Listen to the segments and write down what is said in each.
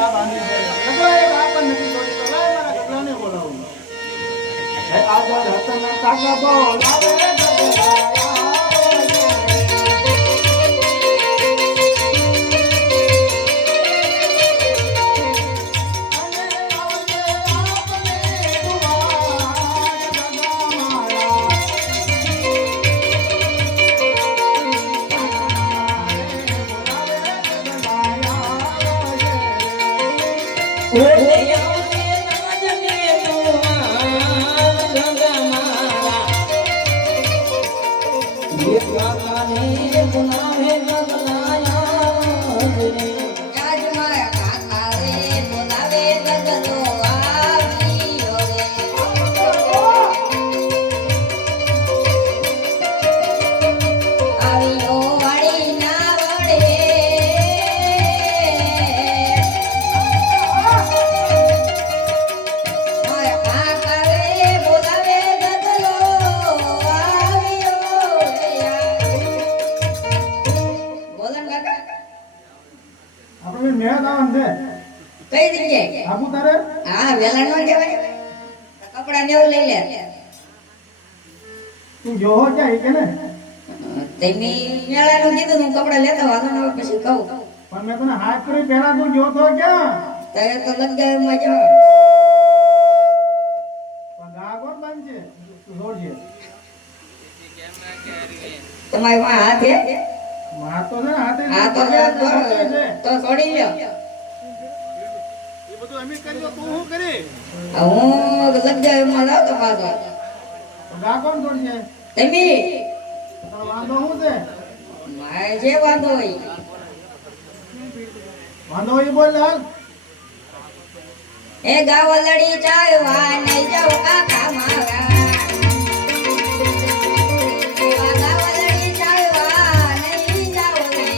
આ બાંધી છે લગવા એક આપણ નથી છોડી તો લાય મારા ગબલાને બોલાવું હે આજા રતન કાકા બોલાવે કપડા નેવ લઈ લે તું જોહો જાય કે ને તેમી મેળાનું કીધું હું કપડા લેતો વાંધો ન પછી કહું પણ મેં તને હાથ કરી પહેલા તું જોતો ક્યાં તે તો લગાવ માં જો પણ ગાગો બનજે તું જોડજે તમારી માં હાથ હે માં તો ને હાથે આ તો છોડી લ્યો એ બધું અમે કર્યો તું શું કરી હું લગાવ માં લાવ તો પાછો ગાગો જોડજે તેમી તો વાંધો શું છે માય જે વાંધો હોય વાંધો હોય બોલ હાલ એ ગાવલડી ચાવા નહીં જાવ કાકા મારા ગાવલડી ચાવા નહીં જાવ રે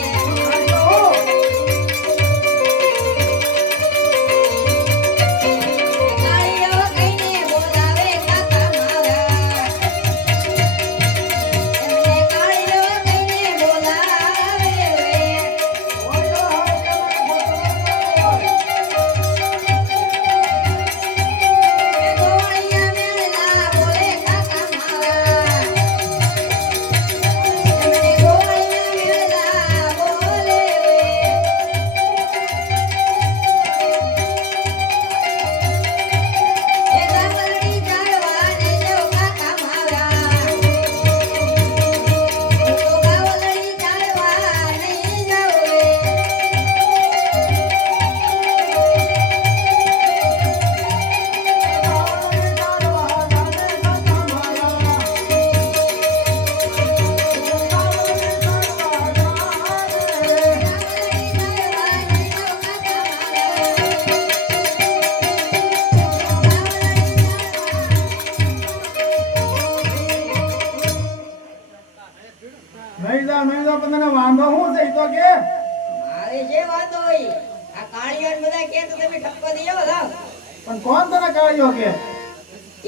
કાળીઓ કઈને બોલાવે કાકા મારા એમને કાળીઓ કઈને બોલાવે રે ગોવાળિયા મેળા બોલે કાકા મારા એમને ગોવાળિયા મેળા બોલે રે એ ગાવલડી ચાવા નહીં જાવ કાકા મારા તો ગાવલડી ચાવા નહીં જાવ રે નહીં જાવ પણ તને વાંધો શું છે ઈ તો કે મારે જે વાંધો હોય આ કાળિયાર બધા કે તો તમે ઠપકો દઈ આવો લાવ પણ કોણ તને કાઢ્યો કે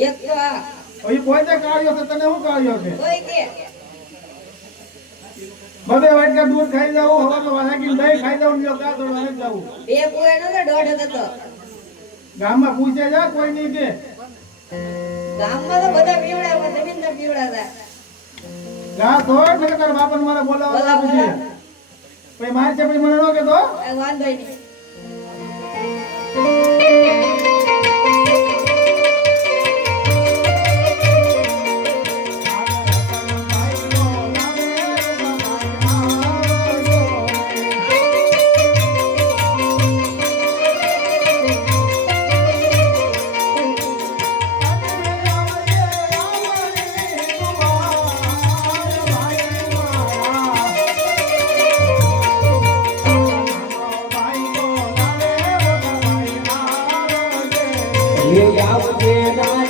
એક તો આ ઈ પોતે કાઢ્યો છે તને શું કાઢ્યો કે કોઈ કે બધે વાટકા દૂધ ખાઈ જાવું હવે તો વાગી દહીં ખાઈ જાવું ને કા તો વાગ જાવું બે પુએ નો દોઢ હતો ગામમાં પૂછે જા કોઈ નહીં કે ગામમાં તો બધા પીવડા પણ જમીન તો પીવડા હતા ગા થોડ ને તારા બાપા ને મારે બોલાવવા પૂછે પછી માર છે પછી મને નો કે તો આ વાંધો નહીં ये यावते ना